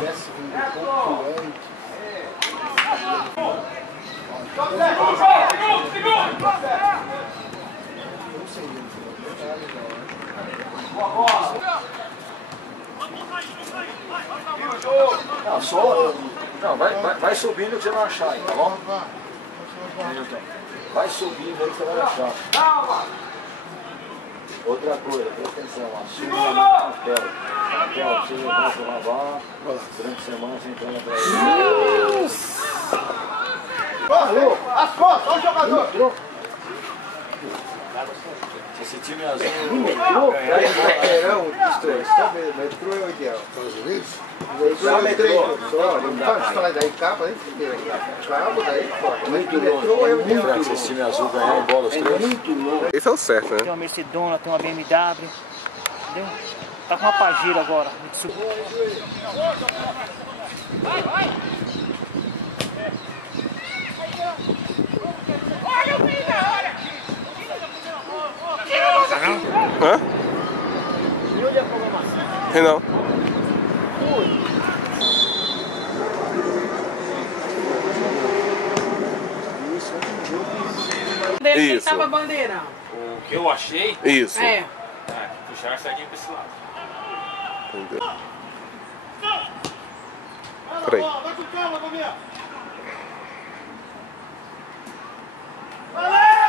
tivesse vindo um pouco antes. Não seria, tá legal. Não, só. Não, vai subindo que você vai achar aí, tá bom? Vai subindo aí que você vai achar. Outra coisa, presta atenção, assuma na papel. Papel, você levar pro lavar, durante a semana você entrega pra ele. Alô, as costas, olha o jogador! Entrou. Esse time azul. Metrô? Metrô é o ideal. Estados Unidos? Metrô só, não faz história daí, cabo, aí fudeu. Cabo daí, metrô é o ideal. Frank, se esse time azul ganhar em bola os três. Esse é o certo, né? Tem uma Mercedona, tem uma BMW, entendeu? Tá com uma Pajero agora. Vai, vai! Olha o filho da hora! Hã? E onde é a programação? Não. Isso. Quem tava a bandeira? O que eu achei? Isso. É. Puxar a sardinha pra esse lado. Entendeu? Peraí. Vai com calma, Gominha! Valeu!